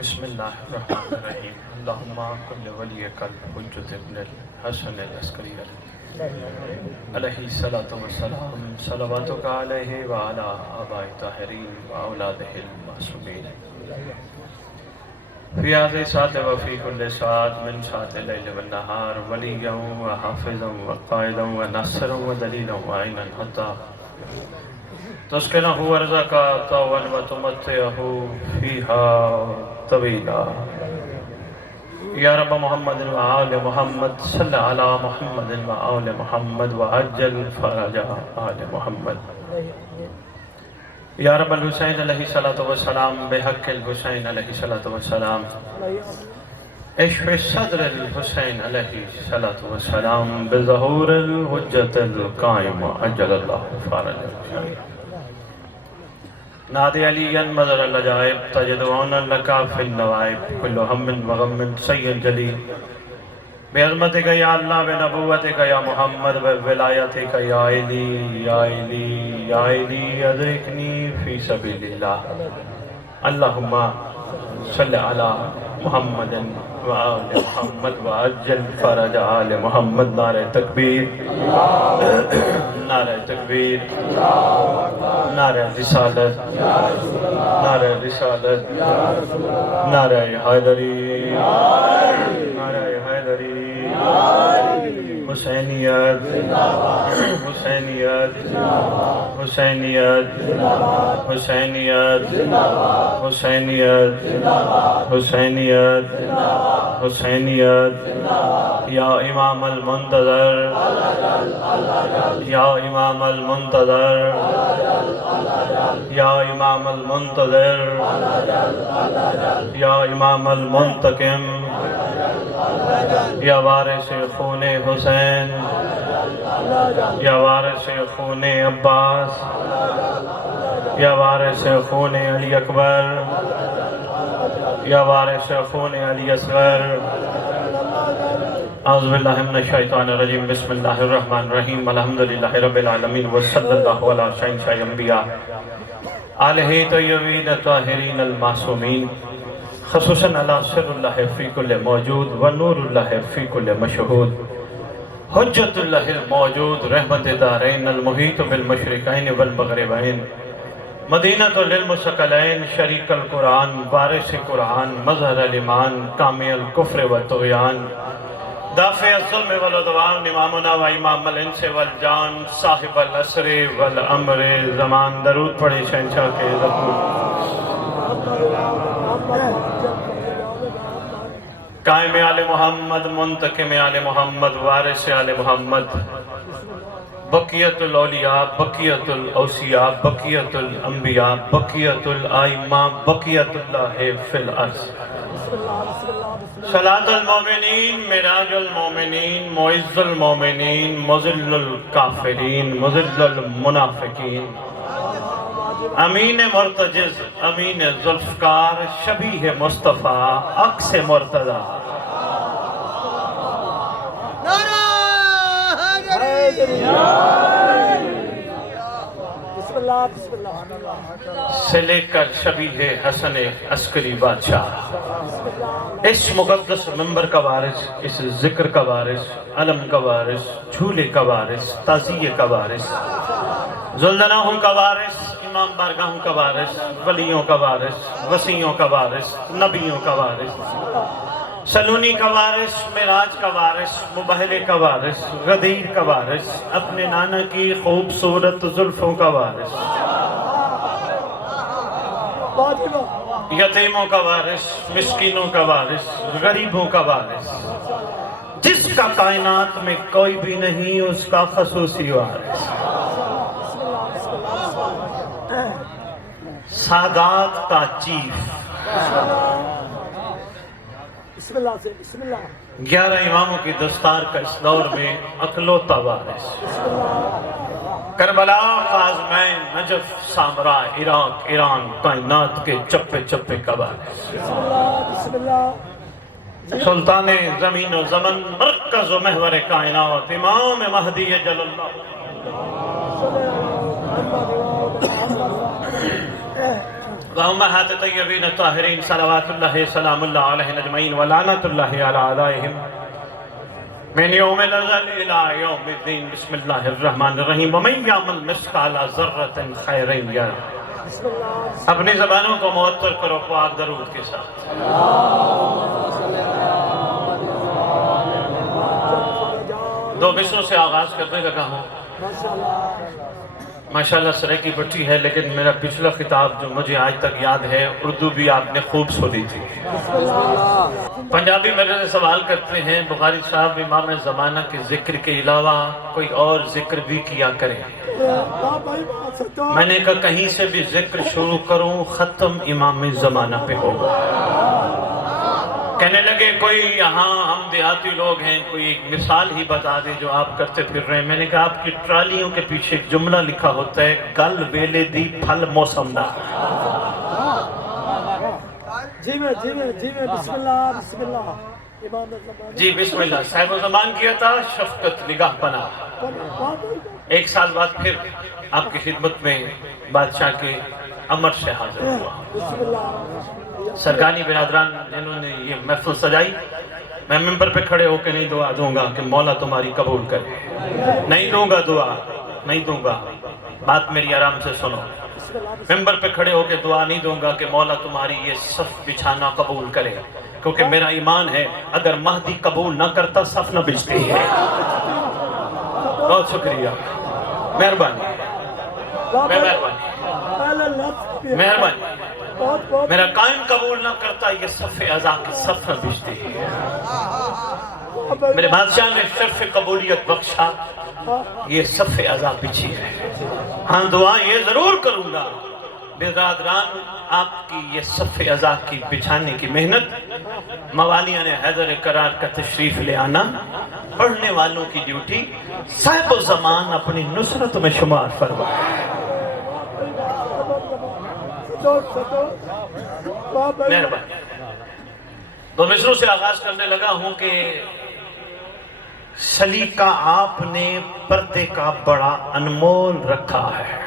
بسم اللہ الرحمن الرحیم اللہم کل ولیک الحجۃ ابن الحسن العسکری علیہ الصلاۃ والسلام صلواتک علیہ وعلی آباء الطاہرین واولادہ المعصومین فی هذه الساعة وفی کل ساعة من ساعة اللیل والنہار ولیا وحافظا وقائدا ونصرا ودلیلا وعینا حتی تسکنہ ورزقا طوعا وتمتعہ فیہا طویلا یا رب محمد وآل محمد صلی علی محمد وآل محمد وعجل فرج آل محمد یا رب الحسین علیہ السلام بحق الحسین علیہ السلام اشف صدر الحسین علیہ السلام بظہور الحجت القائم عجل اللہ فرج نادی علیاً مظہر العجائب تجدعون لکا فی النوائب کل ہم وغم سید جلیل بعظمتک یا اللہ بنبوتک یا محمد بولایتک یا علی یا علی یا علی ادرکنی فی سبیل اللہ اللہم صلی علی محمد وآل محمد وعجل فرج آل محمد نعرہ تکبیر نعرہ تکبیر نعرہ رسالت نعرہ رسالت نعرہ حیدری نعرہ حیدری حسینیت حسینیت حسینیت حسینیت حسینیت حسینیت حسینیت یا امام المنتظر یا امام المنتظر یا امام المنتظر یا امام المنتقم یا وارث خون حسین یا وارث خون عباس یا وارث خون علی اکبر یا وارث خون علی اصغر اعوذ باللہ من الشیطان الرجیم بسم اللہ الرحمن الرحیم الحمدللہ رب العالمین وصلی اللہ علی شہنشاہ انبیاء آلہ طیبین الطاہرین المعصومین خصوصاً علی سر اللہ فی کل موجود و نور اللہ فی کل مشہود حجت اللہ الموجود رحمت دارین المحیط بالمشرقین والمغربین مدینۃ للمثقلین شریک القرآن وارث قرآن مظہر الایمان کامی الکفر والطغیان دافع الظلم والعدوان امامنا و امام الانس والجان صاحب العصر والامر زمان درود پڑھے شہنشاہ کے ذکور قائم آل محمد منتقم آل محمد وارث آل محمد بقیت الاولیاء بقیت الاوصیاء بقیت الانبیاء بقیت الائمہ بقیت اللہ فی الارض صلاة المومنین معراج المومنین معز المومنین مذل الکافرین مذل المنافقین امین مرتجز امین ذوالفقار شبیہ مصطفیٰ عکس مرتضی سے لے کر شبیہ حسن عسکری بادشاہ اس مقدس منبر کا وارث اس ذکر کا وارث علم کا وارث جھولے کا وارث تعزیے کا وارث ذوالجلالہ کا وارث امام بارگاہوں کا وارث ولیوں کا وارث وسیعوں کا وارث نبیوں کا وارث سلونی کا وارث معراج کا وارث مبہلے کا وارث غدیر کا وارث اپنے نانا کی خوبصورت زلفوں کا وارث یتیموں کا وارث مسکینوں کا وارث غریبوں کا وارث جس کا کائنات میں کوئی بھی نہیں اس کا خصوصی وارث سادات کا چیف 11 اماموں کی دستار کا اس دور میں اکلوتا وارث کربلا قازمین نجف سامرا عراق ایران کائنات کے چپے چپے کا وارث سلطان زمین و زمن مرکز و محور کائنات امام مہدی جل اللہ وأمهات الطيبين الطاهرين صلوات الله سلام الله عليهم أجمعين ولعنة الله على أعدائهم من يوم الأزل إلى يوم الدين. بسم الله الرحمن الرحيم. ومن يعمل مثقال ذرة خيرا يره. اپنی زبانوں کو معطر کرو پاک درود کے ساتھ. دو مصروں سے آغاز کرنے لگا ہوں. ماشاءاللہ سرے کی بٹی ہے، لیکن میرا پچھلا خطاب جو مجھے آج تک یاد ہے اردو بھی آپ نے خوب سنی تھی. پنجابی میرے سے سوال کرتے ہیں بخاری صاحب امام زمانہ کے ذکر کے علاوہ کوئی اور ذکر بھی کیا کریں. میں نے کہا کہیں سے بھی ذکر شروع کروں ختم امام زمانہ پہ ہوگا. کہنے لگے کوئی یہاں ہم دیہاتی لوگ ہیں، کوئی ایک مثال ہی بتا دے جو آپ کرتے پھر رہے ہیں. میں نے کہا آپ کی ٹرالیوں کے پیچھے ایک جملہ لکھا ہوتا ہے، گل ویلے دی پھل موسم دا. جی میں بسم اللہ جی بسم اللہ. صاحب زمان کیا تھا شفقت نگاہ پناہ. ایک سال بعد پھر آپ کی خدمت میں بادشاہ کے امر سے حاضر ہوا. سرکاری برادران جنہوں نے یہ محفل سجائی، میں ممبر پہ کھڑے ہو کے نہیں دعا دوں گا کہ مولا تمہاری قبول کرے. نہیں دوں گا دعا، نہیں دوں گا. بات میری آرام سے سنو. ممبر پہ کھڑے ہو کے دعا نہیں دوں گا کہ مولا تمہاری یہ صف بچھانا قبول کرے، کیونکہ میرا ایمان ہے اگر مہدی قبول نہ کرتا صف نہ بچتی ہے. بہت شکریہ، مہربانی مہربانی. میرا قائم قبول نہ کرتا یہ صف عزا کی صف نہ بچتی ہے. میرے بادشاہ نے شرف قبولیت بخشا، یہ صف عزا بچھی ہے. ہاں دعا یہ ضرور کروں گا برادران، آپ کی یہ صف عزا کی بچھانے کی محنت موالیہ نے حیدر قرار کا تشریف لے آنا، پڑھنے والوں کی ڈیوٹی صاحب الزمان اپنی نصرت میں شمار فرمائے. مہربانی. دو مصروں سے آغاز کرنے لگا ہوں کہ سلیقہ آپ نے پردے کا بڑا انمول رکھا ہے.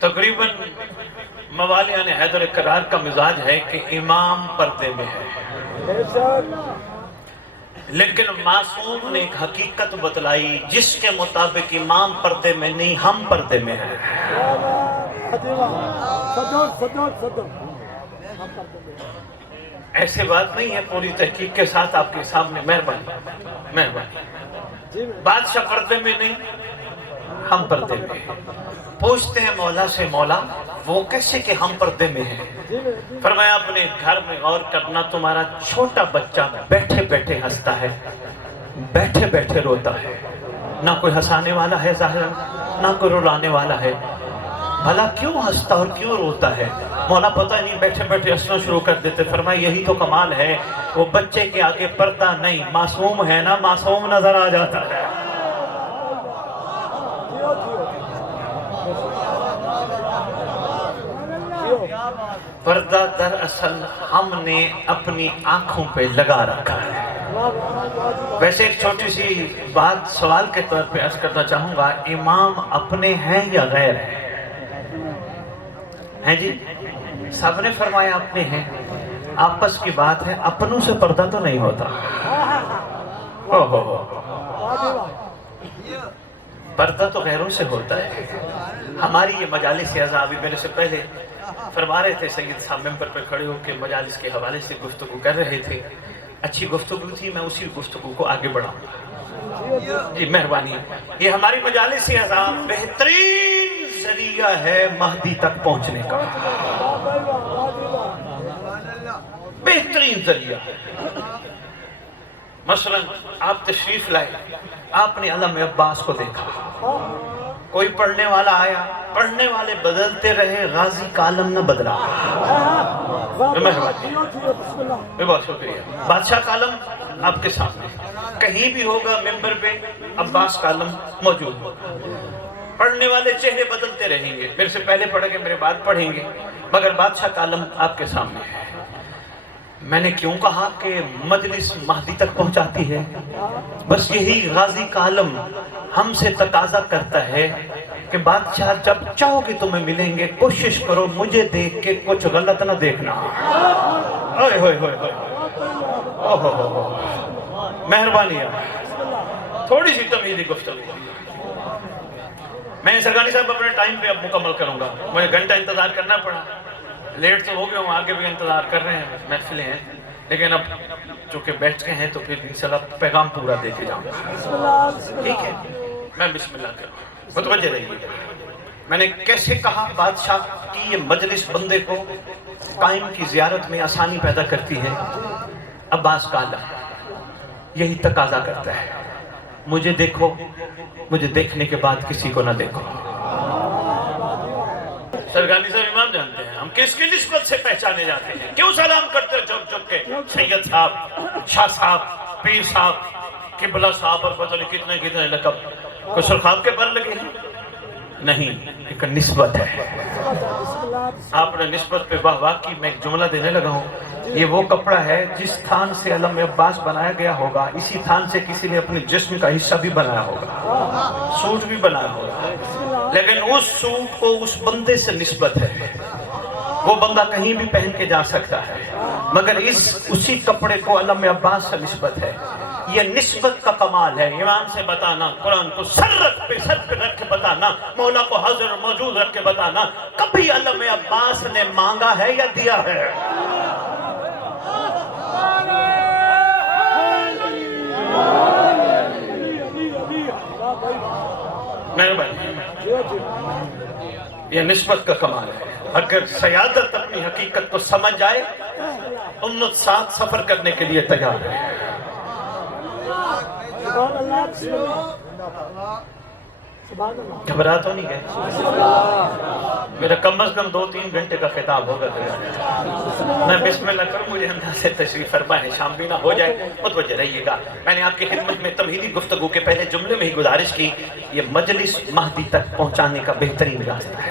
تقریباً موالیہ نے حیدر قرار کا مزاج ہے کہ امام پردے میں ہے، لیکن معصوم نے ایک حقیقت بتلائی جس کے مطابق امام پردے میں نہیں ہم پردے میں ہیں. ایسے بات نہیں ہے، پوری تحقیق کے ساتھ آپ کے سامنے. مہربانی. بادشاہ پردے میں نہیں ہم پردے میں ہیں. پوچھتے ہیں مولا سے مولا وہ کیسے کہ ہم پردے میں ہیں؟ فرمایا اپنے گھر میں غور کرنا، تمہارا چھوٹا بچہ بیٹھے بیٹھے ہنستا ہے، بیٹھے بیٹھے روتا ہے. نہ کوئی ہنسانے والا ہے ظاہر، نہ کوئی رلانے والا ہے. بھلا کیوں ہنستا اور کیوں روتا ہے؟ مولا پتہ نہیں، بیٹھے بیٹھے ہنسنا شروع کر دیتے. فرمایا یہی تو کمال ہے، وہ بچے کے آگے پردہ نہیں، معصوم ہے نا، معصوم نظر آ جاتا ہے. پردہ دراصل ہم نے اپنی آنکھوں پہ لگا رکھا ہے. ویسے ایک چھوٹی سی بات سوال کے طور پہ عرض کرنا چاہوں گا، امام اپنے ہیں یا غیر ہیں جی؟ سب نے فرمایا اپنے ہیں. آپس کی بات ہے، اپنوں سے پردہ تو نہیں ہوتا. پردہ تو غیروں سے ہوتا ہے. ہماری یہ مجالس اعزازی میرے سے پہلے فرما رہے تھے، سید صاحب ممبر پر کھڑے ہو کے مجالس کے حوالے سے گفتگو کر رہے تھے. اچھی گفتگو تھی، میں اسی گفتگو کو آگے بڑھاؤں. جی مہربانی. یہ ہماری مجالس اعزازی بہترین ذریعہ ہے مہدی تک پہنچنے کا، بہترین ذریعہ. مثلا آپ تشریف لائے، آپ نے علم عباس کو دیکھا، کوئی پڑھنے والا آیا، پڑھنے والے بدلتے رہے، غازی کا عالم نہ بدلا. بہت شکریہ. بادشاہ کا عالم آپ کے سامنے، کہیں بھی ہوگا ممبر پہ عباس کا عالم موجود ہوگا. پڑھنے والے چہرے بدلتے رہیں گے، میرے سے پہلے پڑھیں گے، میرے بعد پڑھیں گے، مگر بادشاہ کا عالم آپ کے سامنے ہے. میں نے کیوں کہا کہ مجلس مہدی تک پہنچاتی ہے؟ بس یہی غازی کا عالم ہم سے تقاضا کرتا ہے کہ بادشاہ جب چاہو کہ تمہیں ملیں گے کوشش کرو مجھے دیکھ کے کچھ غلط نہ دیکھنا. اوئے ہوئے ہوئے ہوئے مہربانی ہے تھوڑی سی تمیزی گفتگو. میں سرگانی صاحب اپنے ٹائم پہ اب مکمل کروں گا. مجھے گھنٹہ انتظار کرنا پڑا, لیٹ تو ہو گیا ہوں, آگے بھی انتظار کر رہے ہیں, محفلیں ہیں, لیکن اب چونکہ بیٹھ کے ہیں تو پھر انشاءاللہ پیغام پورا دے کے جاؤں گا. ٹھیک ہے, میں بسم اللہ کروں. متوجہ رہیے, میں نے کیسے کہا بادشاہ کی یہ مجلس بندے کو قائم کی زیارت میں آسانی پیدا کرتی ہے. عباس کا عالم یہی تقاضا کرتا ہے, مجھے دیکھو, مجھے دیکھنے کے بعد کسی کو نہ دیکھو. سرگانی صاحب امام جانتے ہیں ہم کس کی نسبت سے پہچانے جاتے ہیں, کیوں سلام کرتے ہیں جھک جھک کے, سید صاحب, شاہ صاحب, پیر صاحب, قبلہ صاحب اور پتہ نہیں کتنے کتنے لقب. کسر خواب کے پر لگے ہیں؟ نہیں, ایک نسبت ہے. آپ نے نسبت پہ واہ واہ کی. میں ایک جملہ دینے لگا ہوں, یہ وہ کپڑا ہے جس تھان سے علم عباس بنایا گیا ہوگا, اسی تھان سے کسی نے اپنے جسم کا حصہ بھی بنایا ہوگا, سوٹ بھی بنایا ہوگا, لیکن اس سوٹ کو اس بندے سے نسبت ہے. وہ بندہ کہیں بھی پہن کے جا سکتا ہے, مگر اسی کپڑے کو علم عباس سے نسبت ہے. یہ نسبت کا کمال ہے. ایمان سے بتانا, قرآن کو سر پہ رکھ کے بتانا, مولا کو حاضر موجود رکھ کے بتانا, کبھی علم عباس نے مانگا ہے یا دیا ہے؟ یہ نسبت کا کمال ہے. اگر سیادت اپنی حقیقت کو سمجھ جائے, امت ساتھ سفر کرنے کے لیے تیار ہے. گھبرا تو نہیں گئے؟ میرا کم از کم 2-3 گھنٹے کا خطاب ہوگا. میں بسم اللہ کروں, مجھے انداز سے تشریف فرمائے, شام بھی نہ ہو جائے. متوجہ رہیے گا, میں نے آپ کی خدمت میں تمہیدی گفتگو کے پہلے جملے میں ہی گزارش کی, یہ مجلس مہدی تک پہنچانے کا بہترین راستہ ہے.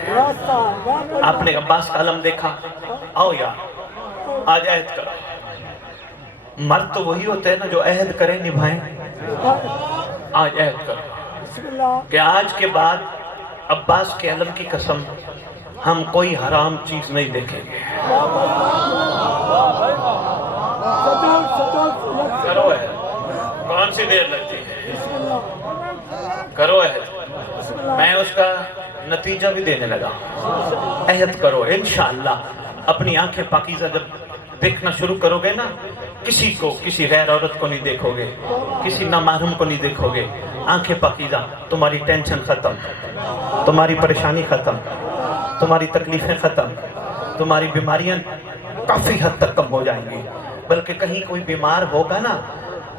آپ نے عباس کا علم دیکھا, آؤ یار آج عہد کرو. مرد تو وہی ہوتے ہیں نا جو عہد کریں نبھائیں. آج عہد کرو کہ آج کے بعد عباس کے علم کی قسم ہم کوئی حرام چیز نہیں دیکھیں گے. کرو عہد, کون سی دیر لگتی ہے, کرو عہد. میں اس کا نتیجہ بھی دینے لگا. عہد کرو, انشاءاللہ اپنی آنکھیں پاکیزہ جب دیکھنا شروع کرو گے نا, کسی کو, کسی غیر عورت کو نہیں دیکھو گے, کسی نامحرم کو نہیں دیکھو گے. آنکھیں پاکیزہ, تمہاری ٹینشن ختم, تمہاری پریشانی ختم, تمہاری تکلیفیں ختم, تمہاری بیماریاں کافی حد تک کم ہو جائیں گی. بلکہ کہیں کوئی بیمار ہوگا نا,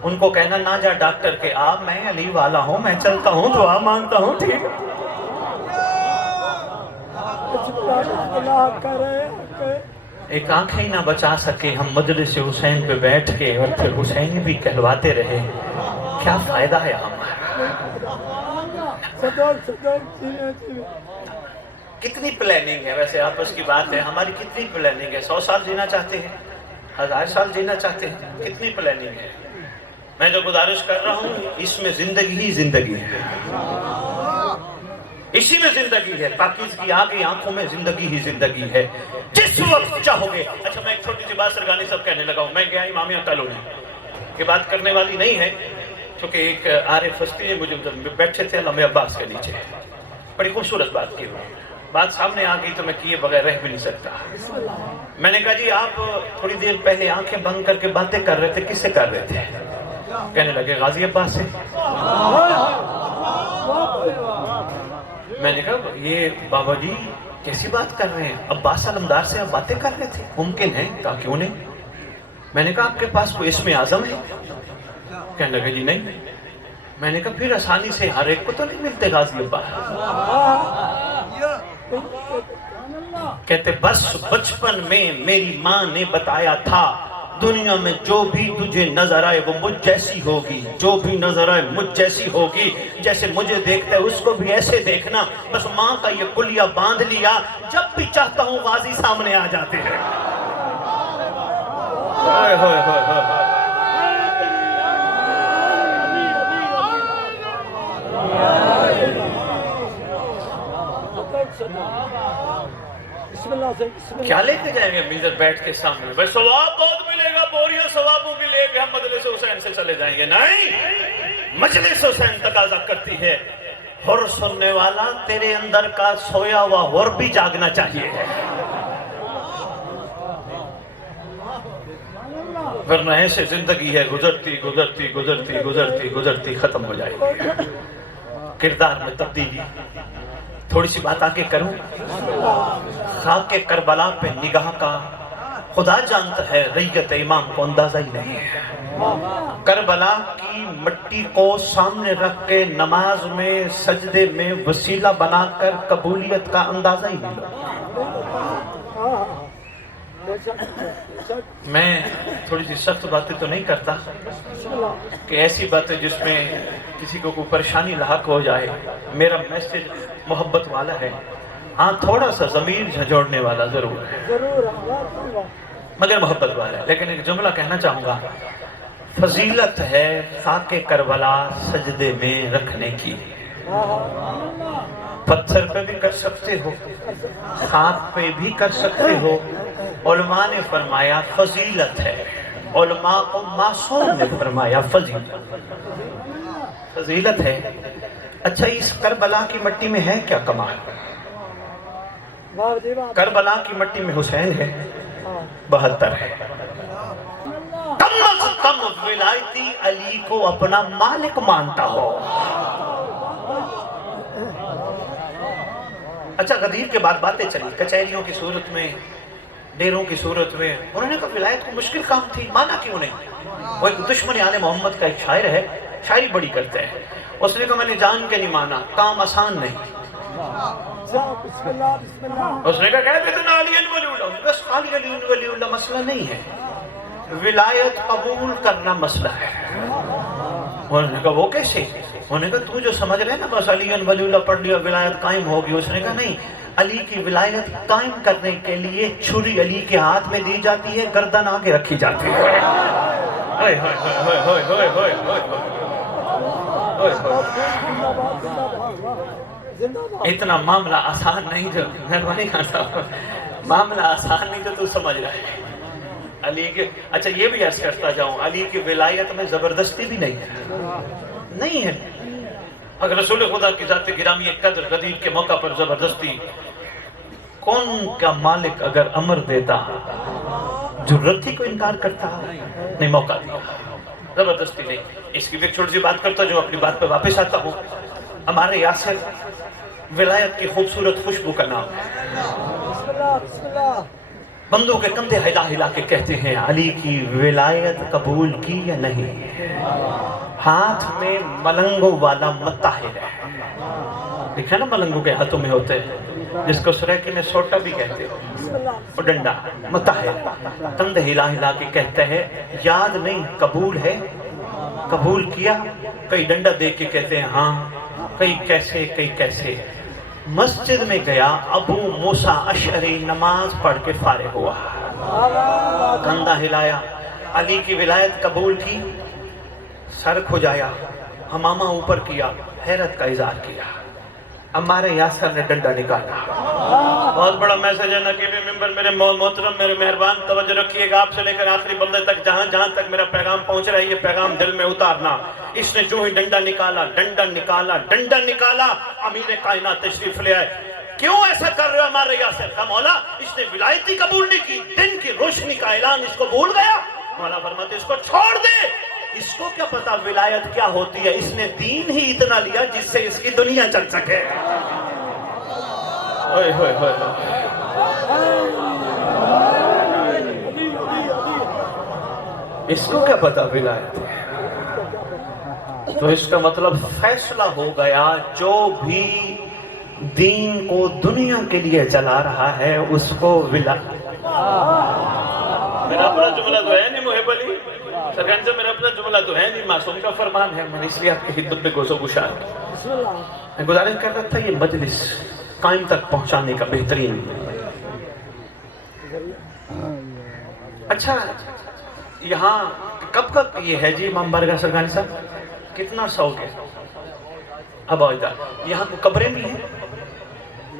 ان کو کہنا نہ جا ڈاکٹر کے, آپ میں علی والا ہوں, میں چلتا ہوں, دعا مانگتا ہوں, ٹھیک. ایک آنکھیں نہ بچا سکے ہم مجلس حسین پہ بیٹھ کے, اور پھر حسینی بھی کہلواتے رہے, کیا فائدہ ہے ہمارا؟ کتنی پلاننگ ہے ویسے, آپس کی بات ہے, ہماری کتنی پلاننگ ہے. 100 سال جینا چاہتے ہیں, 1000 سال جینا چاہتے ہیں, کتنی پلاننگ ہے. میں جو گزارش کر رہا ہوں, اس میں زندگی ہی زندگی ہے, اسی میں زندگی ہے. پاکیزگی آ گئی آنکھوں میں, زندگی ہی زندگی ہے. جس وقت چاہو گے. اچھا, میں ایک چھوٹی سی بات سرگانی صاحب کہنے لگا ہوں. میں گیا امامیہ کالونی, یہ بات کرنے والی نہیں ہے, کیونکہ ایک عارف ہستی ہے, مجھے بیٹھے تھے علم عباس کے نیچے, بڑی خوبصورت بات کی ہوئی. بات سامنے آ گئی تو میں کیے بغیر رہ بھی نہیں سکتا. میں نے کہا جی آپ تھوڑی دیر پہلے آنکھیں بند کر کے باتیں کر رہے تھے, کس سے کر رہے تھے؟ کہنے لگے غازی عباس سے. میں نے کہا یہ بابا جی کیسی بات کر رہے ہیں, عباس علمدار سے آپ باتیں کر رہے تھے, ممکن ہے؟ کہا کیوں نہیں. میں نے کہا آپ کے پاس کوئی اسم اعظم ہے؟ کہنے لگے جی نہیں. میں نے کہا پھر آسانی سے ہر ایک کو تو نہیں ملتے غازی عباس. کہتے بس بچپن میں میری ماں نے بتایا تھا, دنیا میں جو بھی تجھے نظر آئے وہ مجھ جیسی ہوگی, جو بھی نظر آئے مجھ جیسی ہوگی. جیسے مجھے دیکھتا ہے اس کو بھی ایسے دیکھنا. بس ماں کا یہ کلیہ باندھ لیا, جب بھی چاہتا ہوں غازی سامنے آ جاتے ہیں. ہوئے ہوئے ہوئے ہوئے. بسم اللہ سے بسم اللہ کیا لے کے جائیں گے میزر بیٹھ کے سامنے؟ بھائی ثواب بہت ملے گا، بوریوں ثوابوں کی لے کے ہم مجلس حسین سے چلے جائیں گے؟ نہیں، مجلس حسین تقاضا کرتی ہے ہر سننے والا تیرے اندر کا سویا ہوا ہر بھی جاگنا چاہیے، ورنہ ایسے زندگی ہے گزرتی گزرتی گزرتی گزرتی گزرتی ختم ہو جائے گی۔ کردار میں تبدیلی، تھوڑی سی بات آگے کروں۔ خاک کربلا پہ نگاہ کا خدا جانتا ہے، ریت امام کو اندازہ ہی نہیں ہے۔ کربلا کی مٹی کو سامنے رکھ کے نماز میں سجدے میں وسیلہ بنا کر قبولیت کا اندازہ ہی نہیں لو۔ میں تھوڑی سی سخت باتیں تو نہیں کرتا کہ ایسی باتیں جس میں کسی کو کوئی پریشانی لاحق ہو جائے۔ میرا میسج محبت والا ہے، ہاں تھوڑا سا ضمیر جھنجھوڑنے والا ضرور ہے، مگر محبت والا ہے۔ لیکن ایک جملہ کہنا چاہوں گا، فضیلت ہے خاک کربلا سجدے میں رکھنے کی۔ پتھر پہ بھی کر سکتے ہو، خاک پہ بھی کر سکتے ہو۔ علماء نے فرمایا فضیلت ہے، علماء کو معصوم نے فرمایا فضیلت ہے۔ اچھا، اس کربلا کی مٹی میں ہے کیا کمال؟ کربلا کی مٹی میں حسین ہے، 72 ہے۔ کم از کم ولایتی علی کو اپنا مالک مانتا ہو۔ اچھا، غدیر کے بعد باتیں چلی، کچہریوں کی صورت میں، ڈیروں کی صورت میں۔ انہوں نے کہا ولایت کو مشکل کام تھی، مانا کیوں نہیں؟ وہ ایک دشمن آل محمد کا ایک شاعر ہے، شاعری بڑی کرتے ہیں۔ اس نے کہا میں نے جان کے نہیں مانا، کام آسان نہیں۔ اس نے کہا کہتے تھے نا علی ولی اللہ، بس علی ولی اللہ مسئلہ نہیں ہے، ولایت قبول کرنا مسئلہ ہے۔ انہوں نے کہا وہ کیسے؟ انہوں نے کہا تو جو سمجھ رہے نا بس علی ولی اللہ پڑھ لیا ولایت قائم ہوگی۔ اس نے کہا نہیں، علی کی ولایت قائم کرنے کے لیے چھری علی کے ہاتھ میں دی جاتی ہے، گردن آگے رکھی جاتی ہے۔ اتنا معاملہ آسان نہیں جو مہربانی کرتا ہوں، معاملہ آسان نہیں جو تو سمجھ رہا ہے علی کے۔ اچھا یہ بھی عرض کرتا جاؤں، علی کی ولایت میں زبردستی بھی نہیں ہے۔ اگر رسول خدا کی ذات گرامی قدر غدیر کے موقع پر زبردستی، کون کا مالک اگر امر دیتا جرت ہی کو انکار کرتا؟ نہیں، موقع دیا، زبردستی نہیں۔ اس کی بھی ایک چھوٹی سی بات کرتا جو اپنی بات پہ واپس آتا ہوں۔ ہمارے یاسر ولایت کی خوبصورت خوشبو کا نام ہے۔ بندوں کے کندھے ہلا ہلا کے کہتے ہیں علی کی ولایت قبول کی یا نہیں؟ ہاتھ میں ملنگوں والا متحر ہے، دیکھا نا ملنگوں کے ہاتھوں میں ہوتے ہیں، جس کو سریکی میں سوٹا بھی کہتے ہو، وہ ڈنڈا متحر، کندھے ہلا ہلا کے کہتے ہیں یاد نہیں قبول ہے؟ قبول کیا؟ کئی ڈنڈا دیکھ کے کہتے ہیں ہاں، کئی کیسے کئی کیسے۔ مسجد میں گیا، ابو موسیٰ اشعری نماز پڑھ کے فارغ ہوا، کندھا ہلایا، علی کی ولایت قبول کی، سر کھجایا، ہمامہ اوپر کیا، حیرت کا اظہار کیا۔ ہمارے یاسر نے ڈنڈا نکالا۔ بہت بڑا میسج ہے نقیب ممبر میرے محترم، میرے مہربان توجہ رکھیے گا، آپ سے لے کر آخری بندے تک، جہاں جہاں تک میرا پیغام پہنچ رہا ہے یہ پیغام دل میں اتارنا۔ اس نے جو ہی ڈنڈا نکالا، ڈنڈا نکالا، ڈنڈا نکالا، امیر کائنات تشریف لے آئے۔ کیوں ایسا کر رہے ہو ہمارے یاسر؟ کا مولا اس نے ولایتی قبول نہیں کی، دن کی روشنی کا اعلان اس کو بھول گیا۔ مولا فرماتے اس کو چھوڑ دے، اس کو کیا پتا ولایت کیا ہوتی ہے، اس نے دین ہی اتنا لیا جس سے اس کی دنیا چل سکے۔ ہوئے ہوئے ہوئے اس کو کیا پتا ولایت ہے؟ تو اس کا مطلب فیصلہ ہو گیا، جو بھی دین کو دنیا کے لیے چلا رہا ہے اس کو ولایت۔ میرا اپنا جملہ تو ہے نہیں محب علی سرگن سے، میرا اپنا جملہ تو ہے نہیں، معصوم کا فرمان ہے، میں نے اس لیے آپ کی خدمت میں گوشو گشار کی۔ میں گزارش کر رہا تھا یہ مجلس قائم تک پہنچانے کا بہترین۔ اچھا یہاں کب کب یہ ہے جی امام بارگاہ سرگانی صاحب؟ کتنا سو کے اب آئیدہ یہاں کو قبریں بھی ہیں؟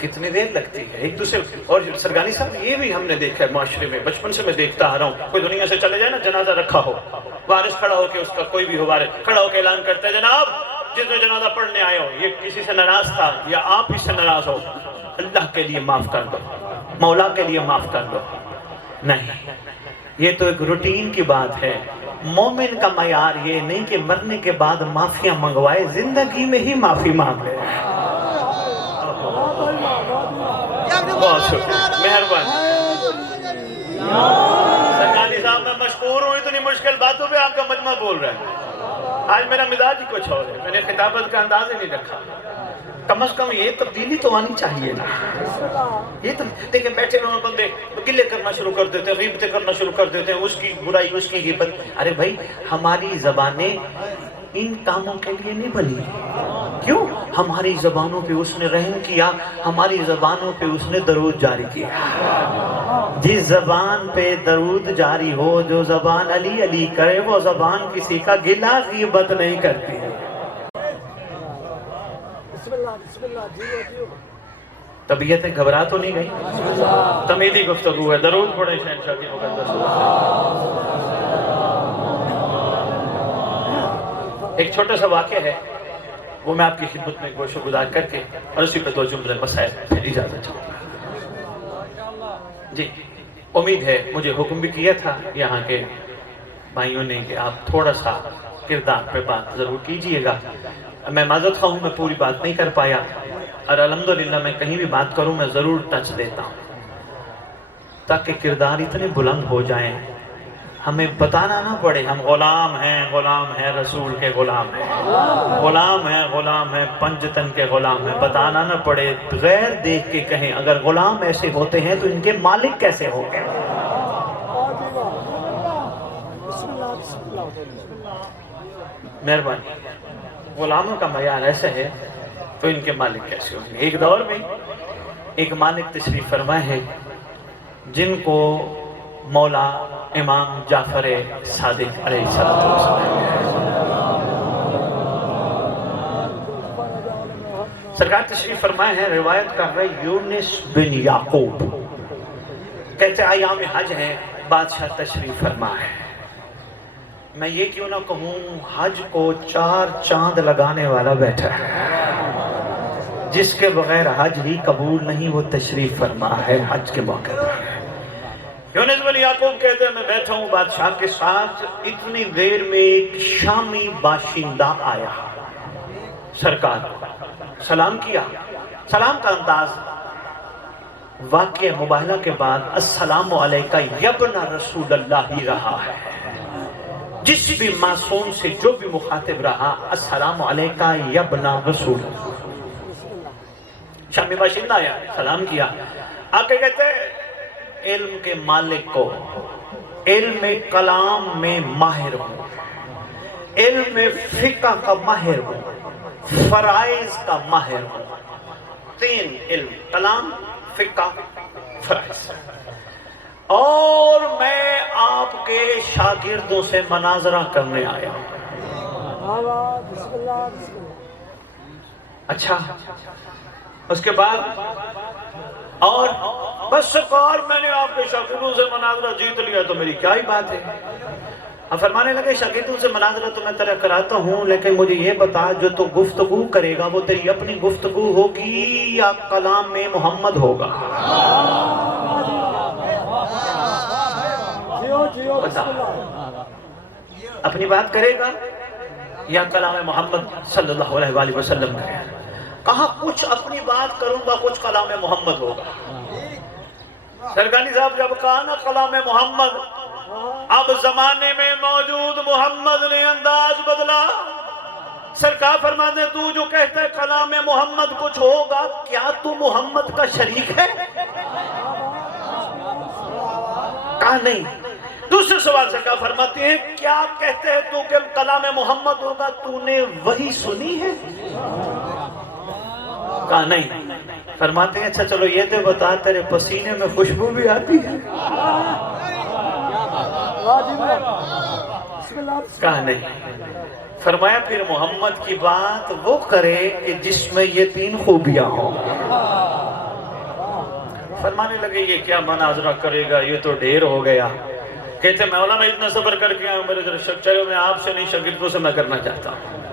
کتنی دیر لگتی ہے ایک دوسرے. اور سرگانی صاحب یہ بھی ہم نے دیکھا ہے معاشرے میں, بچپن سے میں دیکھتا آ رہا ہوں, کوئی دنیا سے چلے جائے نا, جنازہ رکھا ہو, وارث کھڑا ہو کے, اس کا کوئی بھی ہو وارث کھڑا ہو کے اعلان کرتا ہے, جناب جس میں جنازہ پڑھنے آئے ہو یہ کسی سے ناراض تھا یا آپ ہی سے ناراض ہو, اللہ کے لیے معاف کر دو, مولا کے لیے معاف کر دو. نہیں, یہ تو ایک روٹین کی بات ہے. مومن کا معیار یہ نہیں کہ مرنے کے بعد معافیاں منگوائے, زندگی میں ہی معافی مانگ لے. بہت شکریہ, مہربانی. سرکاری صاحب میں مشکور ہوں, اتنی مشکل باتوں پہ آپ کا مجمع بول رہا ہے. آج میرا مزاج ہی کچھ اور ہے, میں نے خطابت کا انداز ہی نہیں رکھا. کم از کم یہ تبدیلی تو آنی چاہیے نا. یہ تو دیکھیں بیٹھے ہوئے بندے گلے کرنا شروع کر دیتے ہیں, غیبتیں کرنا شروع کر دیتے ہیں, اس کی برائی اس کی غیبت. ارے بھائی ہماری زبانیں ان کاموں کے لیے نہیں بنی. کیوں؟ ہماری زبانوں پہ اس نے رحم کیا, ہماری زبانوں پہ اس نے درود جاری کیا. جس زبان پہ درود جاری ہو, جو زبان علی علی کرے, وہ زبان کسی کا گلہ غیبت نہیں کرتی. طبیعتیں گھبرا تو نہیں گئی؟ تمیدی گفتگو ہے. درود پڑھیں شہنشاہ کی مقدس. ایک چھوٹا سا واقعہ ہے, وہ میں آپ کی خدمت میں گوش و گزار کر کے اور اسی پہ 2 جملے مسائل پھر اجازت چاہتا ہوں. جی, امید ہے مجھے حکم بھی کیا تھا یہاں کے بھائیوں نے کہ آپ تھوڑا سا کردار پہ بات ضرور کیجئے گا. میں معذرت خواہ ہوں, میں پوری بات نہیں کر پایا, اور الحمدللہ میں کہیں بھی بات کروں میں ضرور ٹچ دیتا ہوں تاکہ کردار اتنے بلند ہو جائیں ہمیں بتانا نہ پڑے ہم غلام ہیں رسول کے غلام ہیں, غلام ہیں پنجتن کے غلام ہیں. بتانا نہ پڑے, غیر دیکھ کے کہیں اگر غلام ایسے ہوتے ہیں تو ان کے مالک کیسے ہو گئے. مہربانی. غلاموں کا معیار ایسا ہے تو ان کے مالک کیسے ہوں گے. ایک دور میں ایک مالک تشریف فرما ہے جن کو مولا امام جعفر صادق علیہ السلام. سرکار تشریف فرمائے ہیں, روایت کر رہے یونس بن یعقوب کہتے ایام حج ہیں, بادشاہ تشریف فرما ہے. میں یہ کیوں نہ کہوں, حج کو 4 چاند لگانے والا بیٹھا ہے. جس کے بغیر حج ہی قبول نہیں وہ تشریف فرما ہے حج کے موقع پر. یونس بن یعقوب کہتے ہیں میں بیٹھا ہوں بادشاہ کے ساتھ, اتنی دیر میں ایک شامی باشندہ آیا. سرکار سلام کیا. سلام کا انداز واقع مباہلہ کے بعد السلام علیکہ یبن رسول اللہ ہی رہا ہے. جس بھی معصوم سے جو بھی مخاطب رہا, السلام علیکہ یبن رسول. شامی باشندہ آیا, سلام کیا, آکے کہتے علم کے مالک کو, علم کلام میں ماہر ہوں, علم فقہ کا ماہر ہوں, فرائض کا ماہر ہوں. 3 علم, کلام, فقہ, فرائض. اور میں آپ کے شاگردوں سے مناظرہ کرنے آیا ہوں. اچھا, اس کے بعد اور بس سرکار میں نے آپ کے شاگردوں سے مناظرہ جیت لیا تو میری کیا ہی بات ہے. اب فرمانے لگے شاگردوں سے مناظرہ تو میں تیرا کراتا ہوں, لیکن مجھے یہ بتا جو تو گفتگو کرے گا وہ تیری اپنی گفتگو ہوگی یا کلام میں محمد ہوگا. بتا, اپنی بات کرے گا یا کلام محمد صلی اللہ علیہ وآلہ وسلم کرے گا. کہا کچھ اپنی بات کروں گا, کچھ کلام محمد ہوگا. سرکاری صاحب جب کہا نا کلام محمد, اب زمانے میں موجود محمد نے انداز بدلا. سرکار فرماتے ہیں تو جو کہتا ہے کلام محمد کچھ ہوگا, کیا تو محمد کا شریک ہے؟ کہا نہیں. دوسرے سوال سے کہا فرماتے ہیں کیا کہتے ہیں تو کہ کلام محمد ہوگا, تو نے وہی سنی ہے؟ کہا نہیں. فرماتے ہیں اچھا چلو یہ تو بتا تیرے پسینے میں خوشبو بھی آتی ہے؟ کہا نہیں. فرمایا پھر محمد کی بات وہ کرے کہ جس میں یہ 3 خوبیاں ہوں. فرمانے لگے یہ کیا مناظرہ کرے گا، یہ تو ڈھیر ہو گیا. کہتے مولا میں اتنا صبر کر کے آیا ہوں، میرے چلو میں آپ سے نہیں شاگردوں سے میں کرنا چاہتا ہوں.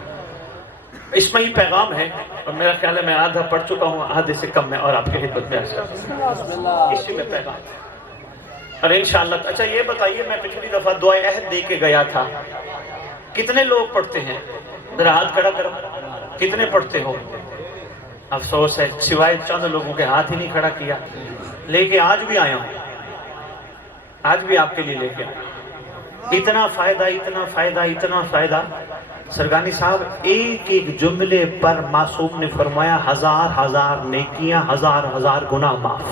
اس میں ہی پیغام ہے، اور میرا خیال ہے میں آدھا پڑھ چکا ہوں، آدھے سے کم میں اور آپ کی خدمت میں عرض کرتا ہوں. اسی میں پیغام ہے. اور انشاءاللہ اچھا یہ بتائیے، میں پچھلی دفعہ دعائے عہد دے کے گیا تھا، کتنے لوگ پڑھتے ہیں؟ ذرا ہاتھ کھڑا کرو، کتنے پڑھتے ہو؟ افسوس ہے سوائے چند لوگوں کے ہاتھ ہی نہیں کھڑا کیا. لے کے آج بھی آیا ہوں، آج بھی آپ کے لیے لے کے آیا. اتنا فائدہ اتنا فائدہ اتنا فائدہ. سرگانی صاحب ایک ایک جملے پر معصوم نے فرمایا ہزار ہزار نیکیاں، ہزار ہزار گناہ معاف.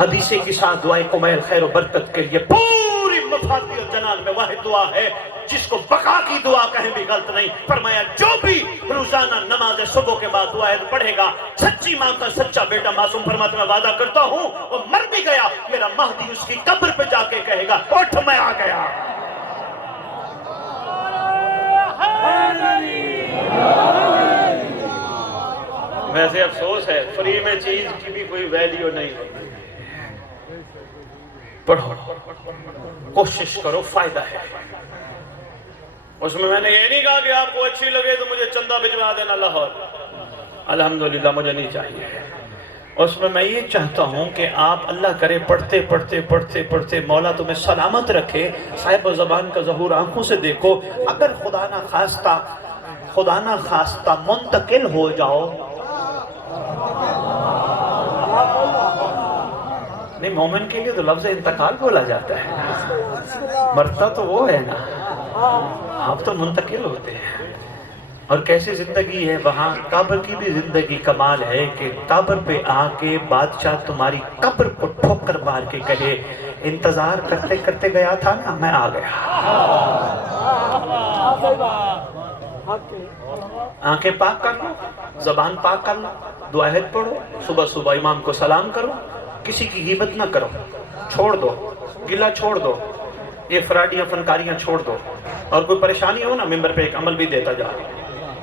حدیث کے ساتھ دعائے کمیل خیر و برکت کے لیے پوری مفادی اور جنان میں واحد دعا ہے جس کو بقا کی دعا کہیں بھی غلط نہیں. فرمایا جو بھی روزانہ نماز صبح کے بعد دعا پڑھے گا، سچی ماں کا سچا بیٹا معصوم فرماتا میں وعدہ کرتا ہوں وہ مر بھی گیا، میرا مہدی اس کی قبر پہ جا کے کہے گا اٹھ میں آ گیا. ویسے افسوس ہے فری میں چیز کی بھی کوئی ویلیو نہیں. پڑھو، کوشش کرو، فائدہ ہے. اس میں نے یہ نہیں کہا کہ آپ کو اچھی لگے تو مجھے چندہ بھجوا دینا لاہور، الحمدللہ مجھے نہیں چاہیے. اس میں یہ چاہتا ہوں کہ آپ اللہ کرے پڑھتے پڑھتے پڑھتے پڑھتے مولا تمہیں سلامت رکھے، صاحب زبان کا ظہور آنکھوں سے دیکھو. اگر خدا نہ خواستہ منتقل ہو جاؤ، نہیں مومن کے لیے تو لفظ انتقال بولا جاتا ہے، مرتا تو وہ ہے نا، آپ تو منتقل ہوتے ہیں. اور کیسی زندگی ہے وہاں. قبر کی بھی زندگی کمال ہے کہ قبر پہ آ کے بادشاہ تمہاری قبر کو ٹھوکر مار کے کہے انتظار کرتے کرتے گیا تھا نا، میں آ گیا. آنکھیں پاک کر لو، زبان پاک کر لو، دعائیں پڑھو، صبح صبح امام کو سلام کرو، کسی کی غیبت نہ کرو، چھوڑ دو، گلہ چھوڑ دو، یہ فرادیاں فنکاریاں چھوڑ دو. اور کوئی پریشانی ہو نا ممبر پہ ایک عمل بھی دیتا جا.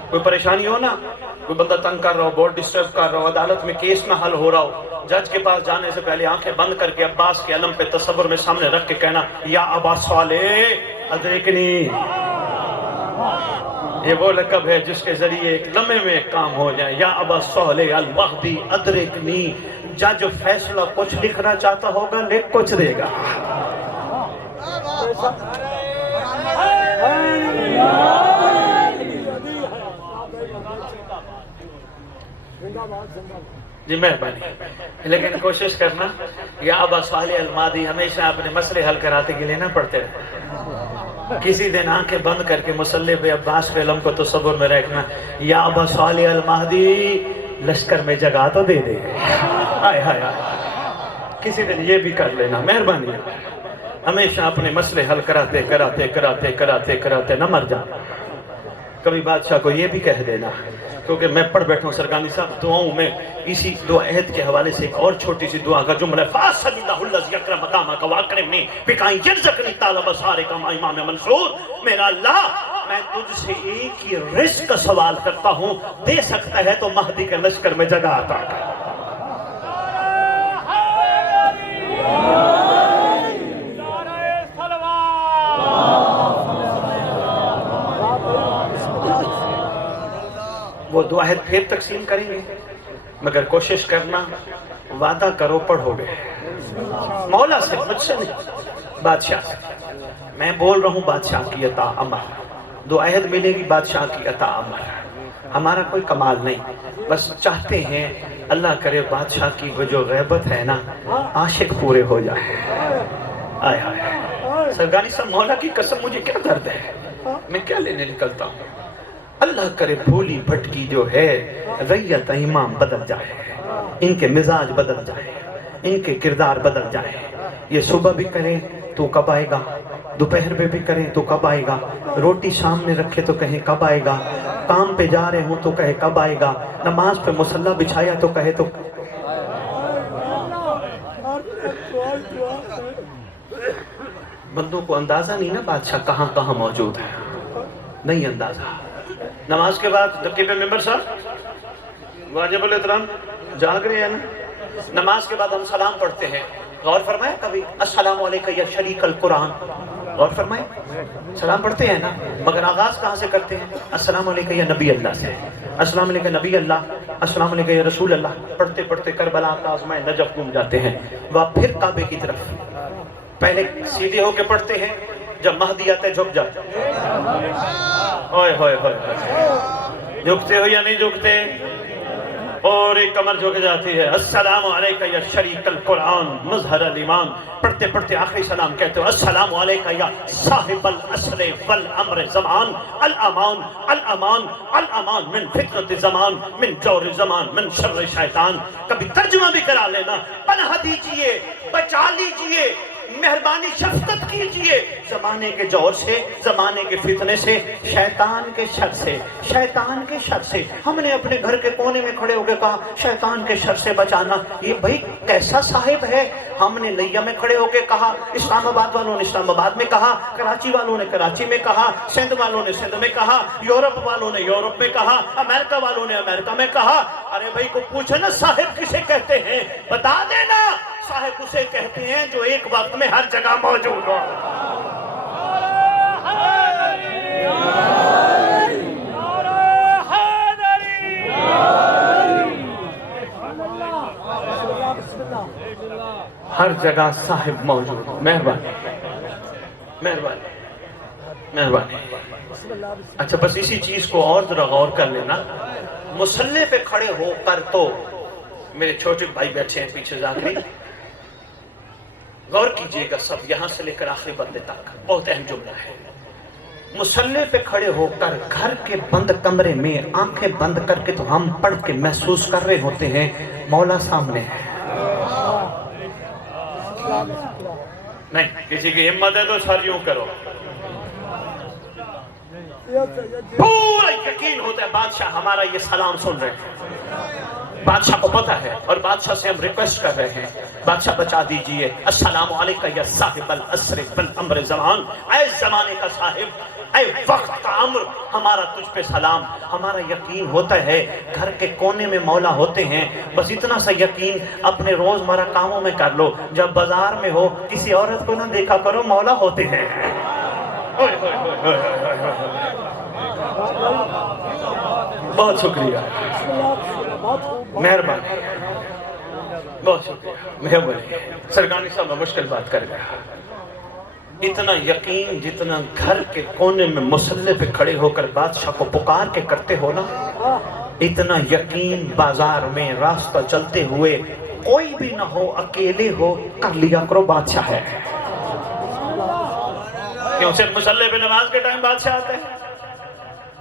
کوئی پریشانی ہو نا، کوئی بندہ تنگ کر رہا ہو، بورڈ ڈسٹرب کر رہا ہو، عدالت میں کیس میں حل ہو رہا ہو، جج کے پاس جانے سے پہلے آنکھیں بند کر کے عباس کے علم پہ تصور میں سامنے رکھ کے کہنا یا ابا صالح ادرکنی. یہ وہ لقب ہے جس کے ذریعے ایک لمحے میں ایک کام ہو جائے. یا ابا صالح المہدی ادرکنی. جج فیصلہ کچھ لکھنا چاہتا ہوگا لکھ کچھ دے گا. جی مہربانی، لیکن کوشش کرنا یا ابا صالح المہدی ہمیشہ اپنے مسئلے حل کراتے کے لیے نہ پڑھتے رہے. کسی دن آنکھیں بند کر کے مصلی پہ عباس کے علم کو تصور میں رکھنا یا ابا صالح المہدی لشکر میں جگہ تو دے دے. آئے ہائے آئے، کسی دن یہ بھی کر لینا مہربانی. ہمیشہ اپنے مسئلے حل کراتے کراتے کراتے کراتے کراتے نہ مر جانا. کبھی بادشاہ کو یہ بھی کہہ دینا، کیونکہ میں پڑھ بیٹھا ہوں سرگانی صاحب دعاؤں میں اسی دعا عہد کے حوالے سے ایک اور چھوٹی سی دعا کا جملہ ہے. فَاسَلِ اللَّهُ الَّذِي يَكْرَمَ مَقَامَكَ وَأَكْرِمْنِي بِكَائِن يَرْزَقْنِي طَالَبَ سَارِكَ امام منصور. میرا اللہ میں تجھ سے ایک ہی رزق کا سوال کرتا ہوں، دے سکتا ہے تو مہدی کے لشکر میں جگہ عطا کر. وہ دعا ہے پھر تقسیم کریں گے، مگر کوشش کرنا، وعدہ کرو پڑھو گے. مولا سے، مجھ سے نہیں، بادشاہ سے. میں بول رہا ہوں بادشاہ کی عطا امر، دعا عہد ملے گی بادشاہ کی عطا امر. ہمارا کوئی کمال نہیں، بس چاہتے ہیں اللہ کرے بادشاہ کی وہ جو غیبت ہے نا عاشق پورے ہو جائے. آئے آئے سرگانی صاحب مولا کی قسم مجھے کیا درد ہے، میں کیا لینے نکلتا ہوں. اللہ کرے بھولی بھٹکی جو ہے ریت امام بدل جائے، ان کے مزاج بدل جائے، ان کے کردار بدل جائے. یہ صبح بھی کرے تو کب آئے گا، دوپہر میں بھی کریں تو کب آئے گا، روٹی سامنے رکھے تو کہیں کب آئے گا، کام پہ جا رہے ہوں تو کہے کب آئے گا، نماز پہ مصلی بچھایا تو کہے تو بندوں کو اندازہ نہیں نا بادشاہ کہاں کہاں موجود ہے، نہیں اندازہ. نماز کے بعد دکی پہ ممبر صاحب واجب الاحترام جاگ رہے ہیں نا، نماز کے بعد ہم سلام پڑھتے ہیں، غور فرمائے کبھی السلام علیکم یا شریک القرآن، غور فرمائے سلام پڑھتے ہیں نا، مگر آغاز کہاں سے کرتے ہیں؟ السلام علیکم یا نبی اللہ سے، السلام علیکم نبی اللہ، السلام علیکم یا رسول اللہ، پڑھتے پڑھتے کربلا کا آزمائے نجف گھوم جاتے ہیں، وہ پھر کعبے کی طرف پہلے سیدھے ہو کے پڑھتے ہیں، جب مہدی آتا ہے جھک جاتے ہیں، ہوئے ہوئے ہوئے، جھکتے ہو یا نہیں جھکتے؟ اور ایک کمر جھک جاتی ہے، السلام علیکم یا شریک القرآن مظہر الایمان، پڑھتے پڑھتے آخری سلام کہتے ہو، السلام علیکم یا صاحب العصر والامر زمان، الامان الامان الامان من فتنة زمان، من جور زمان، من شر شیطان۔ کبھی ترجمہ بھی کرا لینا، پناہ دیجئے، بچا لیجئے، مہربانی شفقت کیجئے زمانے کے جور سے، زمانے کے فتنے سے، شیطان کے شر سے، شیطان کے شر سے۔ ہم نے اپنے گھر کے کونے میں کھڑے ہو کے کہا شیطان کے شر سے بچانا، یہ بھئی کیسا صاحب ہے؟ ہم نے لیا میں کھڑے ہو کے کہا، اسلام آباد والوں نے اسلام آباد میں کہا، کراچی والوں نے کراچی میں کہا، سندھ والوں نے سندھ میں کہا، یورپ والوں نے یورپ میں کہا، امریکہ والوں نے امریکہ میں کہا۔ ارے بھئی کو پوچھے نا صاحب کسے کہتے ہیں؟ بتا دینا، صاحب اسے کہتے ہیں جو ایک وقت میں ہر جگہ موجود ہو۔ ہر جگہ صاحب موجود ہو۔ مہربانی مہربانی مہربانی۔ اچھا بس اسی چیز کو اور ذرا غور کر لینا، مصلی پہ کھڑے ہو کر تو میرے چھوٹے بھائی بیٹھے ہیں پیچھے ذاکری، غور کیجئے گا سب یہاں سے لے کر آخری بندے تک، بہت اہم جملہ ہے۔ مصلی پہ کھڑے ہو کر گھر کے بند کمرے میں آنکھیں بند کر کے تو ہم پڑھ کے محسوس کر رہے ہوتے ہیں مولا سامنے ہے۔ نہیں کسی کی ہمت ہے تو سر یوں کرو، پورا یقین ہوتا ہے بادشاہ ہمارا یہ سلام سن رہے ہیں، بادشاہ کو پتہ ہے، اور بادشاہ سے ہم ریکویسٹ کر رہے ہیں بادشاہ بچا دیجئے، السلام علیکم یا صاحب العصر والامر زمان، اے زمانے کا صاحب، اے وقت کا امر، ہمارا تجھ پہ سلام۔ ہمارا یقین ہوتا ہے گھر کے کونے میں مولا ہوتے ہیں، بس اتنا سا یقین اپنے روزمرہ کاموں میں کر لو، جب بازار میں ہو کسی عورت کو نہ دیکھا کرو مولا ہوتے ہیں۔ بہت شکریہ، مہربانی، بہت شکریہ، مہربانی۔ سرکانی صاحب میں مشکل بات کر گیا، اتنا یقین جتنا گھر کے کونے میں مصلی پہ کھڑے ہو کر بادشاہ کو پکار کے کرتے ہو نا، اتنا یقین بازار میں راستہ چلتے ہوئے کوئی بھی نہ ہو اکیلے ہو کر لیا کرو بادشاہ ہے۔ کیوں صرف مصلی پہ نماز کے ٹائم بادشاہ آتے ہیں؟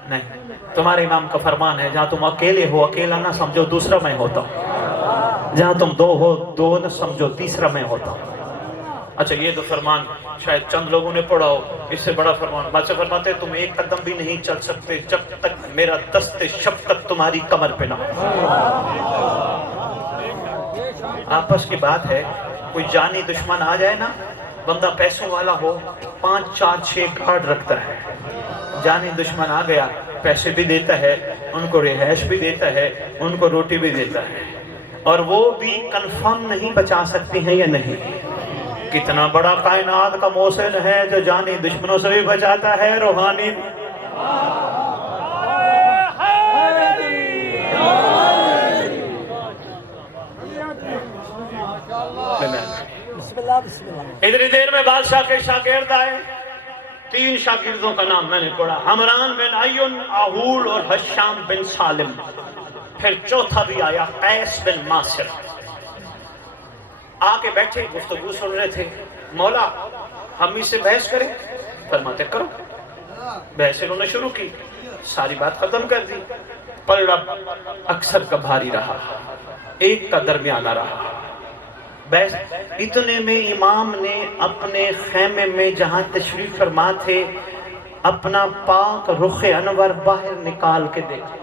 نہیں، تمہارے امام کا فرمان ہے جہاں تم اکیلے ہو اکیلا نہ سمجھو دوسرا میں ہوتا ہوں، جہاں تم دو ہو دو نہ سمجھو تیسرا میں ہوتا ہوں۔ اچھا یہ تو فرمان شاید چند لوگوں نے پڑھا ہو، اس سے بڑا فرمان بادشاہ فرماتے ہیں تم ایک قدم بھی نہیں چل سکتے جب تک میرا دست شفقت تمہاری کمر پہ نہ ہو۔ آپس کی بات ہے، کوئی جانی دشمن آ جائے نا، بندہ پیسوں والا ہو 5 4 6 گارڈ رکھتا ہے، جانی دشمن آ گیا پیسے بھی دیتا ہے، ان کو رہائش بھی دیتا ہے، ان کو روٹی بھی دیتا ہے، اور وہ بھی کنفرم نہیں بچا سکتے ہیں یا نہیں۔ کتنا بڑا کائنات کا محسن ہے جو جانی دشمنوں سے بھی بچاتا ہے، روحانی اتنی دیر میں بادشاہ کے شاگرد آئے، 3 شاگردوں کا نام میں نے پڑھا، حمران بن عیون، آہول اور حشام بن سالم، پھر چوتھا بھی آیا قیس بن ماسر۔ آ کے بیٹھے گفتگو سن رہے تھے، مولا ہم اس سے بحث کریں؟ فرماتے کرو۔ بحث انہوں نے شروع کی، ساری بات ختم کر دی، پلڑا اکثر کا بھاری رہا، ایک کا درمیانہ رہا۔ بحث اتنے میں امام نے اپنے خیمے میں جہاں تشریف فرما تھے اپنا پاک رخ انور باہر نکال کے دیکھا۔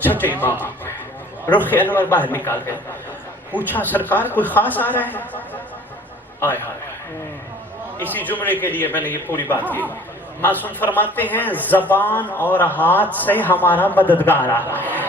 چھٹے امام رخ انور باہر نکال کے پوچھا سرکار کوئی خاص آ رہا ہے؟ آئے آئے، اسی جملے کے لیے میں نے یہ پوری بات کی۔ معصوم فرماتے ہیں زبان اور ہاتھ سے ہمارا مددگار آ رہا ہے۔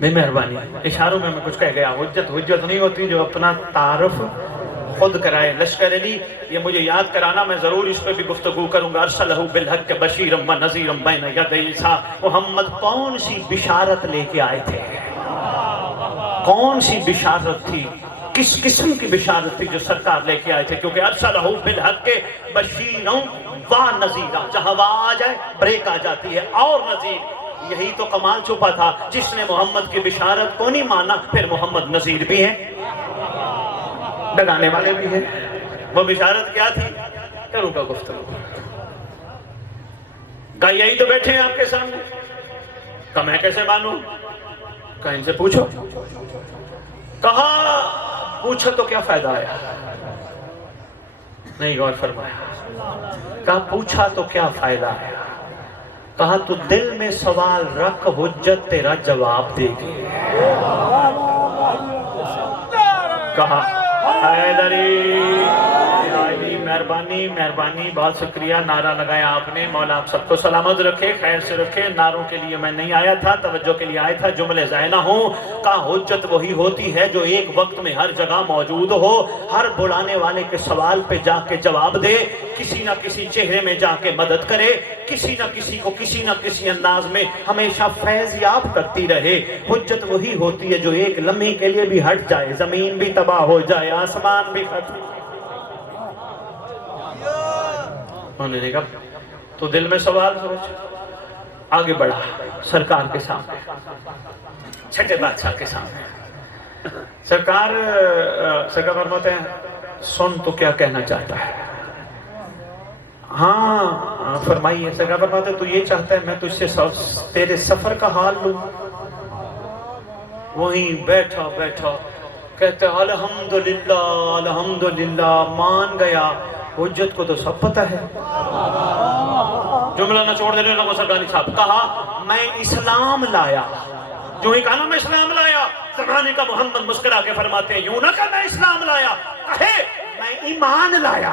بے مہربانی اشاروں میں کچھ کہہ گیا. حجت نہیں ہوتی جو اپنا تعارف خود کرائے. لشکر علی یہ مجھے یاد کرانا، میں ضرور اس پہ بھی گفتگو کروں گا. ارسلہ بالحق بشیرا و نذیرا بین یدی الساعہ. محمد کون سی بشارت لے کے آئے تھے؟ کون سی بشارت تھی؟ کس قسم کی بشارت تھی جو سرکار لے کے آئے تھے؟ کیونکہ ارسلہ بالحق بشیرا و نذیرا، جہاں آ جائے بریک آ جاتی ہے، اور نذیر. یہی تو کمال چھپا تھا. جس نے محمد کی بشارت کو نہیں مانا پھر محمد نذیر بھی ہیں، ڈرانے والے بھی ہیں. وہ بشارت کیا تھی؟ کروں گا گفتگو. کہا یہی تو بیٹھے ہیں آپ کے سامنے. کہا میں کیسے مانوں؟ کہا ان سے پوچھو. کہا پوچھو تو کیا فائدہ آیا؟ نہیں غور فرمایا. کہا پوچھا تو کیا فائدہ آیا؟ کہا تو دل میں سوال رکھ، حجت تیرا جواب دے گی. کہا حیدری مہربانی بہت شکریہ. نعرہ لگایا آپ نے. مولا آپ سب کو سلامت رکھے، خیر سے رکھے. نعروں کے لیے میں نہیں آیا تھا، توجہ کے لیے آیا تھا. جملے ضائع نہ ہوں. کہا حجت وہی ہوتی ہے جو ایک وقت میں ہر جگہ موجود ہو، ہر بلانے والے کے سوال پہ جا کے جواب دے، کسی نہ کسی چہرے میں جا کے مدد کرے، کسی نہ کسی کو کسی نہ کسی انداز میں ہمیشہ فیض یاب کرتی رہے. حجت وہی ہوتی ہے جو ایک لمحے کے لیے بھی ہٹ جائے، زمین بھی تباہ ہو جائے، آسمان بھی ختم. انہوں نے کہا تو دل میں سوال سوچ. آگے بڑھا سرکار کے سامنے، چھٹے بادشاہ کے سامنے. سرکار فرماتے ہیں سن تو کیا کہنا چاہتا ہے؟ ہاں فرمائیے. سرکار فرماتے ہیں تو یہ چاہتا ہے میں تجھ سے تیرے سفر کا حال لوں. وہیں بیٹھا کہتے الحمدللہ الحمدللہ، مان گیا. حجت کو تو سب پتہ ہے. جملہ نہ چھوڑ دینے لگو سرکاری صاحب. کہا میں اسلام لایا. جو ہی کہا نا میں اسلام لایا، زمانے کا محمد مسکرا کے فرماتے ہیں یوں نہ کہا میں اسلام لایا، کہے میں ایمان لایا.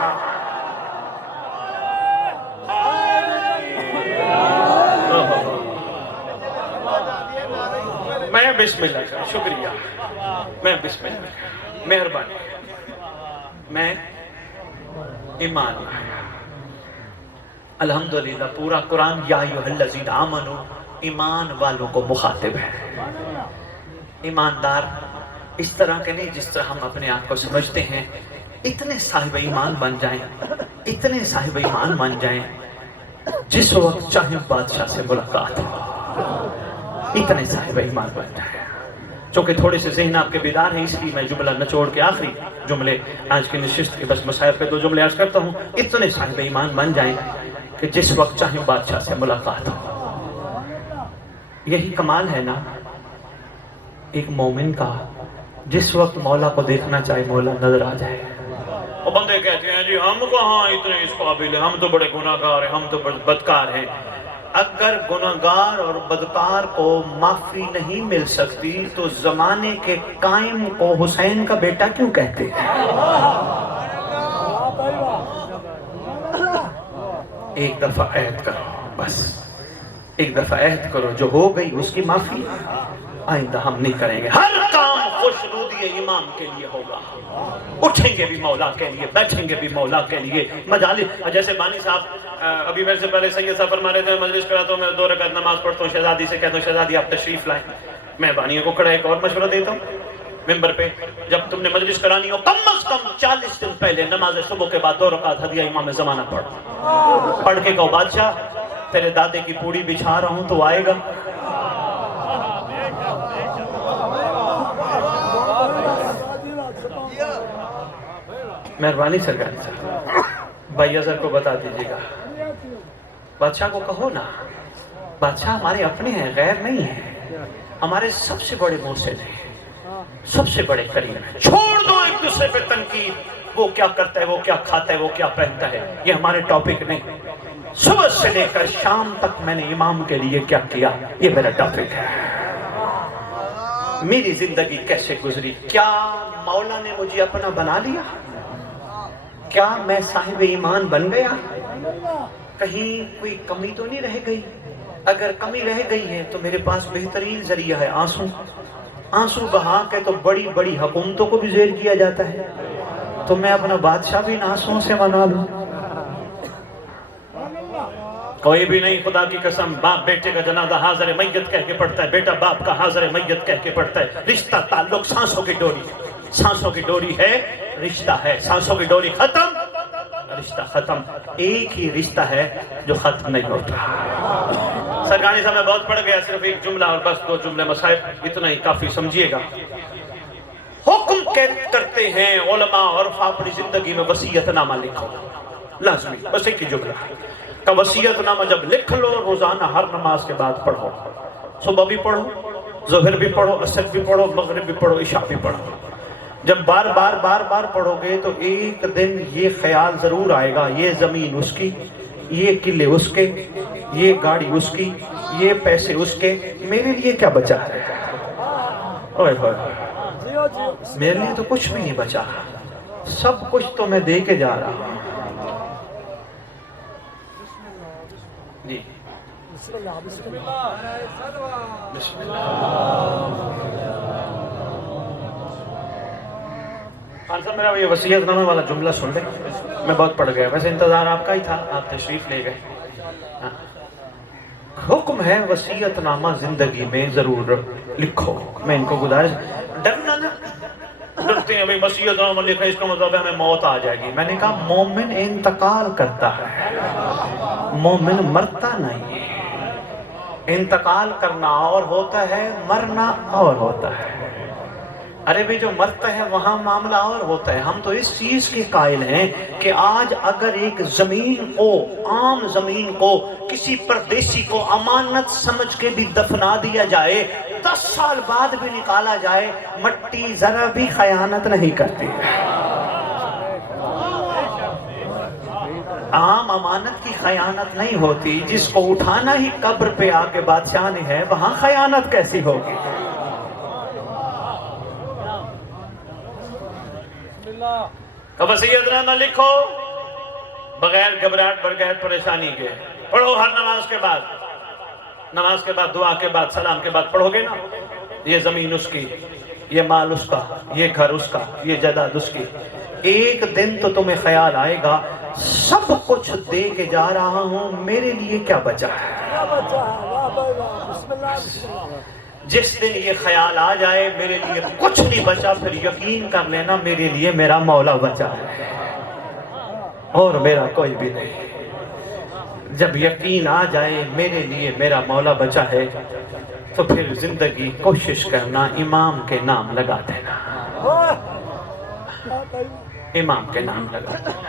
میں بسم اللہ کا شکریہ. میں بسم اللہ مہربانی. میں ایمان لایا. الحمدللہ پورا قرآن یا ایھا الذین آمنوا ایمان والوں کو مخاطب ہے. ایماندار اس طرح کے نہیں جس طرح ہم اپنے آپ کو سمجھتے ہیں. اتنے صاحب ایمان بن جائیں، اتنے صاحب ایمان بن جائیں جس وقت چاہے بادشاہ سے ملاقات ہو، اتنے صاحب ایمان بن جائیں. چونکہ تھوڑے سے ذہن آپ کے بیدار ہیں، اس لیے میں جملہ نچوڑ کے آخری جملے آج کی نشست کے بس مسائل پہ 2 جملے عرض کرتا ہوں. اتنے صاحب ایمان بن جائیں کہ جس وقت چاہے بادشاہ سے ملاقات ہو. یہی کمال ہے نا ایک مومن کا، جس وقت مولا کو دیکھنا چاہے مولا نظر آ جائے. اور بندے کہتے ہیں جی ہم کہاں اتنے اس قابل ہیں، ہم تو بڑے گناہگار ہیں، ہم تو بڑے بدکار ہیں. اگر گناہگار اور بدکار کو معافی نہیں مل سکتی تو زمانے کے قائم کو حسین کا بیٹا کیوں کہتے ہیں؟ ایک دفعہ عہد کرو، بس ایک دفعہ عہد کرو، جو ہو گئی اس کی معافی آئندہ ہم نہیں کریں گے. ہر کام خوشنودی امام کے لیے ہوگا. اٹھیں گے بھی مولا کے لیے، بیٹھیں گے بھی مولا کے لیے. مجالس جیسے بانی صاحب ابھی میرے سے پہلے سید صاحب فرما رہے تھے مجلس کراتا ہوں، میں 2 رکعت نماز پڑھتا ہوں، شہزادی سے کہتا ہوں شہزادی آپ تشریف لائیں. میں بانیوں کو کھڑا ایک اور مشورہ دیتا ہوں ممبر پہ، جب تم نے مجلس کرانی ہو کم از کم 40 دن پہلے نماز صبح کے بعد 2 رکعت ہدیہ امام زمانہ پڑھ کے کہو بادشاہ تیرے دادے کی پوڑی بچھا رہا ہوں تو آئے گا. مہربانی سرکار صاحب بھائی اظہر کو بتا دیجیے گا. بادشاہ کو کہو نا، بادشاہ ہمارے اپنے ہیں، غیر نہیں ہیں، ہمارے سب سے بڑے محسن ہیں، سب سے بڑے کریم ہیں. چھوڑ دو ایک دوسرے پہ تنقید، وہ کیا کرتا ہے، وہ کیا کھاتا ہے، وہ کیا پہنتا ہے، یہ ہمارے ٹاپک نہیں. صبح سے لے کر شام تک میں نے امام کے لیے کیا کیا، یہ میرا ٹاپک ہے. میری زندگی کیسے گزری، کیا مولا نے مجھے اپنا بنا لیا، کیا میں صاحب ایمان بن گیا، کہیں کوئی کمی تو نہیں رہ گئی. اگر کمی رہ گئی ہے تو میرے پاس بہترین ذریعہ ہے آنسو. آنسو بہا کے تو بڑی بڑی حکومتوں کو بھی زیر کیا جاتا ہے، تو میں اپنا بادشاہ بھی آنسوؤں سے منا لوں. کوئی بھی نہیں، خدا کی قسم. باپ بیٹے کا جنازہ حاضر میت کہہ کے پڑھتا ہے، بیٹا باپ کا حاضر میت کہہ کے پڑھتا ہے. رشتہ تعلق سانسوں کی ڈوری ہے، سانسوں کی ڈوری ہے، رشتہ ہے. سانسوں کی ڈوری ختم، رشتہ ختم. ایک ہی رشتہ ہے جو ختم نہیں ہوتا. سرکاری صاحب میں بہت پڑھ گیا، صرف ایک جملہ اور بس 2 جملے مسائل، اتنا ہی کافی سمجھیے گا. حکم کرتے ہیں علماء اور اپنی زندگی میں وصیت نامہ لکھو، لازمی. بس ایک ہی جملہ کا وصیت نامہ جب لکھ لو، روزانہ ہر نماز کے بعد پڑھو. صبح بھی پڑھو، ظہر بھی پڑھو، عصر بھی پڑھو، مغرب بھی پڑھو، عشاء بھی پڑھو. جب بار بار پڑھو گے تو ایک دن یہ خیال ضرور آئے گا، یہ زمین اس کی، یہ قلعے اس کے، یہ گاڑی اس کی، یہ پیسے اس کے، میرے لیے کیا بچا ہے؟ اوئے ہوئے، میرے لیے تو کچھ بھی نہیں بچا. سب کچھ تو میں دے کے جا رہا ہوں. جی بسم اللہ. خان صاحب میرا یہ وصیت نامے والا جملہ سن لیں، میں بہت پڑھ گیا. ویسے انتظار آپ کا ہی تھا، آپ تشریف لے گئے. حکم ہے وصیت نامہ زندگی میں ضرور لکھو. میں ان کو گزارش، ڈرنا نہ، ڈرتے ہیں بھئی وصیت نامہ لکھیں اس کا مطلب ہے ہمیں موت آ جائے گی. میں نے کہا مومن انتقال کرتا ہے، مومن مرتا نہیں ہے. انتقال کرنا اور ہوتا ہے، مرنا اور ہوتا ہے. ارے بھی جو مرتا ہے وہاں معاملہ اور ہوتا ہے. ہم تو اس چیز کے قائل ہیں کہ آج اگر ایک زمین کو، عام زمین کو کسی پردیسی کو امانت سمجھ کے بھی دفنا دیا جائے، 10 سال بعد بھی نکالا جائے، مٹی ذرا بھی خیانت نہیں کرتی. عام امانت کی خیانت نہیں ہوتی. جس کو اٹھانا ہی قبر پہ آ کے بادشاہ نے ہے، وہاں خیانت کیسی ہوگی؟ وصیت نامہ لکھو بغیر گھبراہٹ، بغیر پریشانی کے. پڑھو ہر نماز کے بعد، نماز کے بعد، دعا کے بعد، سلام کے بعد پڑھو گے نا. یہ زمین اس کی، یہ مال اس کا، یہ گھر اس کا، یہ جائیداد اس کی. ایک دن تو تمہیں خیال آئے گا سب کچھ دے کے جا رہا ہوں، میرے لیے کیا بچا ہے؟ جس دن یہ خیال آ جائے میرے لیے کچھ نہیں بچا، پھر یقین کر لینا میرے لیے میرا مولا بچا ہے اور میرا کوئی بھی نہیں. جب یقین آ جائے میرے لیے میرا مولا بچا ہے تو پھر زندگی کوشش کرنا امام کے نام لگا دینا، امام کے نام لگا دینا.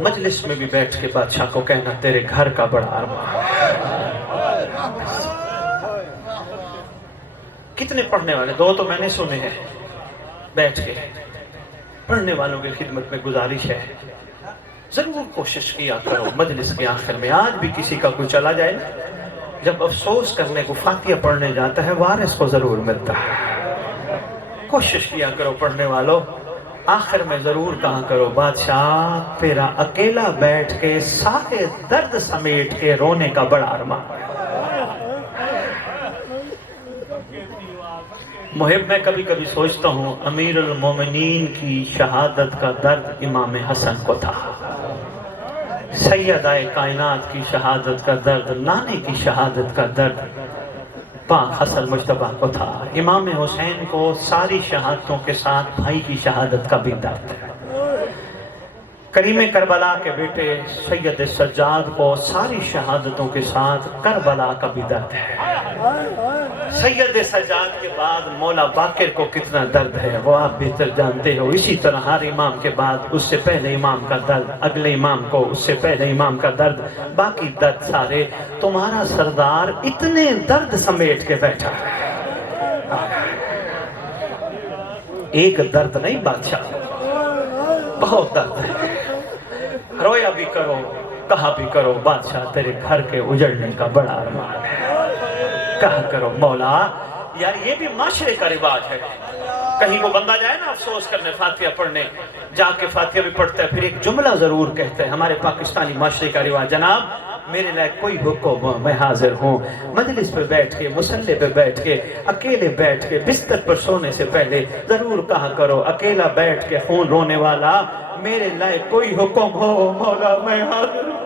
مجلس میں بھی بیٹھ کے بادشاہ کو کہنا تیرے گھر کا بڑا ارمان ہے. کتنے پڑھنے والے، 2 تو میں نے سنے ہیں بیٹھ کے. پڑھنے والوں کی خدمت میں گزارش ہے ضرور کوشش کیا کرو مجلس کے آخر میں. آج بھی کسی کا کوئی چلا جائے نا، جب افسوس کرنے کو فاتحہ پڑھنے جاتا ہے وارث کو ضرور ملتا ہے. کوشش کیا کرو پڑھنے والوں. آخر میں ضرور کہا کرو بادشاہ تیرا اکیلا بیٹھ کے سارے درد سمیٹ کے رونے کا بڑا ارمان ہے. محب میں کبھی کبھی سوچتا ہوں امیر المومنین کی شہادت کا درد امام حسن کو تھا، سیدہ کائنات کی شہادت کا درد، نانے کی شہادت کا درد پاک حسن مجتبیٰ کو تھا. امام حسین کو ساری شہادتوں کے ساتھ بھائی کی شہادت کا بھی درد ہے. کریم کربلا کے بیٹے سید سجاد کو ساری شہادتوں کے ساتھ کربلا کا بھی درد ہے. سید سجاد کے بعد مولا باقر کو کتنا درد ہے وہ آپ بہتر جانتے ہو. اسی طرح ہر امام کے بعد اس سے پہلے امام کا درد، اگلے امام کو، اس سے پہلے امام کا درد، باقی درد سارے. تمہارا سردار اتنے درد سمیٹ کے بیٹھا ہے. ایک درد نہیں بادشاہ، بہت درد ہے. رویا بھی کرو، کہا بھی کرو بادشاہ تیرے گھر کے اجڑنے کا بڑا ارمان ہے. کہا کرو مولا. یار یہ بھی معاشرے کا رواج ہے. کہیں وہ بندہ جائے نا افسوس کرنے فاتحہ پڑھنے، جا کے فاتحہ بھی پڑھتا ہے، پھر ایک جملہ ضرور کہتا ہے. ہمارے پاکستانی معاشرے کا رواج، جناب میرے لائق کوئی حکم ہو میں حاضر ہوں. مجلس پہ بیٹھ کے مصلی پہ بیٹھ کے اکیلے بیٹھ کے بستر پر سونے سے پہلے ضرور کہا کرو اکیلا بیٹھ کے خون رونے والا میرے لائق کوئی حکم ہو مولا میں حاضر ہوں.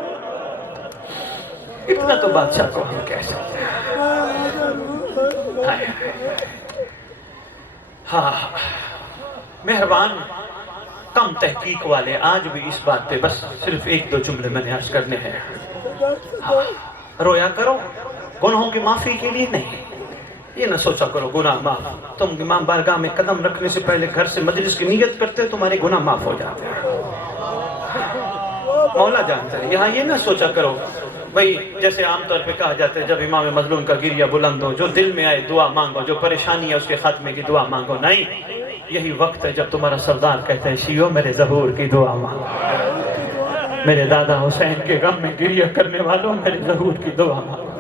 اتنا تو بادشاہ کو ہم کہہ سکتے ہیں. ہاں مہربان کم تحقیق والے آج بھی اس بات پہ بس صرف ایک دو جملے میں نے عرض کرنے ہیں. ہاں رویا کرو گناہوں کی معافی کے لیے نہیں. یہ نہ سوچا کرو گناہ معاف. تم امام بارگاہ میں قدم رکھنے سے پہلے گھر سے مجلس کی نیت کرتے تمہارے گناہ معاف ہو جاتے ہیں. مولا جانتا ہے. یہاں یہ نہ سوچا کرو بھئی جیسے عام طور پہ کہا جاتا ہے جب امام مظلوم کا گریہ بلند ہو جو دل میں آئے دعا مانگو جو پریشانی ہے اس کے خاتمے کی دعا مانگو. نہیں یہی وقت ہے جب تمہارا سردار کہتا ہے شیعو میرے ظہور کی دعا مانگو. میرے دادا حسین کے غم میں گریہ کرنے والوں میرے ظہور کی دعا مانگو.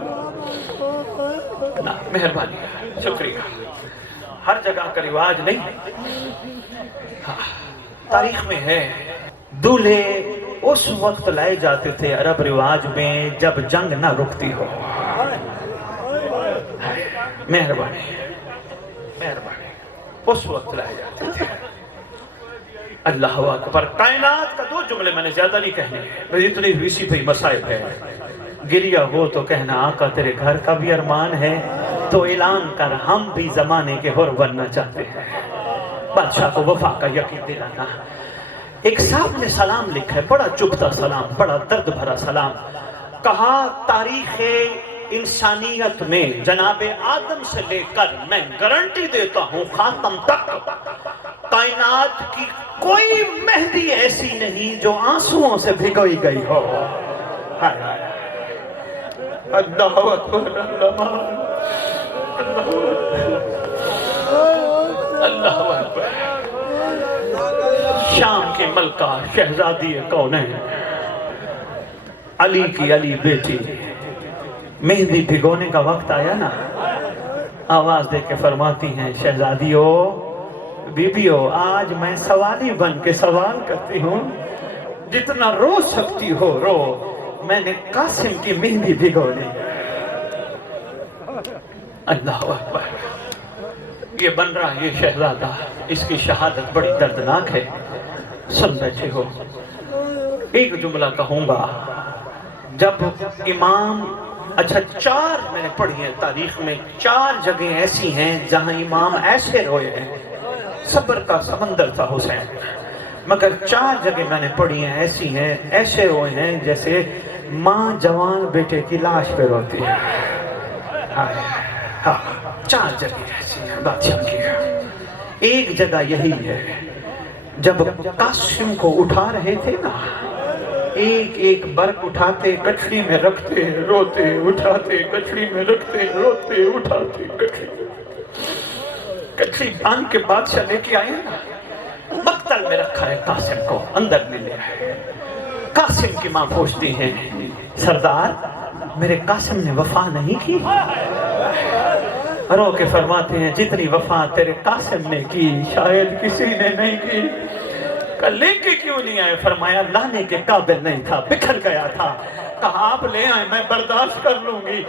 مہربانی شکریہ. ہر جگہ کا رواج نہیں. تاریخ میں ہے دولہے اس وقت لائے جاتے تھے عرب رواج میں جب جنگ نہ رکتی ہو. مہربانی مہربانی اس وقت لائے جاتے تھے. اللہ اکبر. کائنات کا دو جملے میں نے زیادہ نہیں کہنے میری اتنی ویسی پہ مسائل ہے. گریہ ہو تو کہنا آقا تیرے گھر کا بھی ارمان ہے تو اعلان کر ہم بھی زمانے کے حر بننا چاہتے ہیں. بادشاہ کو وفا کا یقین دلانا. ایک صاحب نے سلام لکھا ہے بڑا چبھتا سلام بڑا درد بھرا سلام. کہا تاریخ انسانیت میں جناب آدم سے لے کر میں گارنٹی دیتا ہوں خاتم تک کائنات کی کوئی مہندی ایسی نہیں جو آنسوؤں سے بھگوئی گئی ہو. اللہ اکبر اللہ اکبر. شام کی ملکہ شہزادی کونین علی کی علی بیٹی مہندی بھگونے کا وقت آیا نا آواز دے کے فرماتی ہیں شہزادیو بیبیو آج میں سوالی بن کے سوال کرتی ہوں جتنا رو سکتی ہو رو. میں نے قاسم کی مہندی بھگونی. اللہ اکبر. یہ بن رہا یہ شہزادہ اس کی شہادت بڑی دردناک ہے. سن بیٹھے ہو ایک جملہ کہوں گا جب امام اچھا 4 میں نے پڑھی ہے تاریخ میں 4 جگہیں ایسی ہیں جہاں امام ایسے روئے ہیں. صبر کا سمندر تھا حسین مگر 4 جگہ میں نے پڑھی ہیں ایسی ہیں ایسے روئے ہیں جیسے ماں جوان بیٹے کی لاش پہ روتی ہے. 4 جگہ ایسی ہیں بادشاہ کی. ایک جگہ یہی ہے جب قاسم کو اٹھا رہے تھے نا ایک ایک برق اٹھاتے کچھڑی میں رکھتے روتے اٹھاتے کچھڑی میں رکھتے روتے اٹھاتے کچھڑی باندھ کے بادشاہ لے کے آئے نا مقتل میں رکھا ہے قاسم کو اندر لے لے آئے. قاسم کی ماں پوچھتی ہیں سردار میرے قاسم نے وفا نہیں کی. رو کے فرماتے ہیں جتنی وفا تیرے قاسم نے کی شاید کسی نے نہیں کی. لے کے کیوں نہیں آئے؟ فرمایا لانے کے قابل نہیں تھا بکھر گیا تھا. کہا آپ لے آئے میں برداشت کر لوں گی.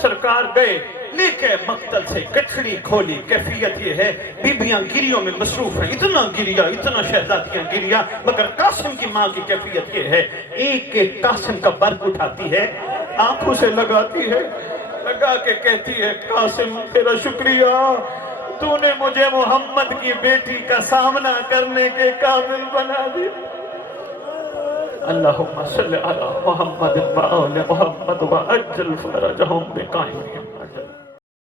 سرکار گئے لے کے مقتل سے گٹھڑی کھولی. کیفیت یہ ہے بیبیاں گریوں میں مصروف ہیں اتنا گریا اتنا شہزادیاں گریا مگر قاسم کی ماں کی کیفیت یہ ہے ایک ایک قاسم کا برق اٹھاتی ہے آنکھوں سے لگاتی ہے لگا کے کہتی ہے قاسم تیرا شکریہ تو نے مجھے محمد کی بیٹی کا سامنا کرنے کے قابل بنا دیا. اللہم صلی علی محمد و آل محمد و عجل فرجہم بقائم.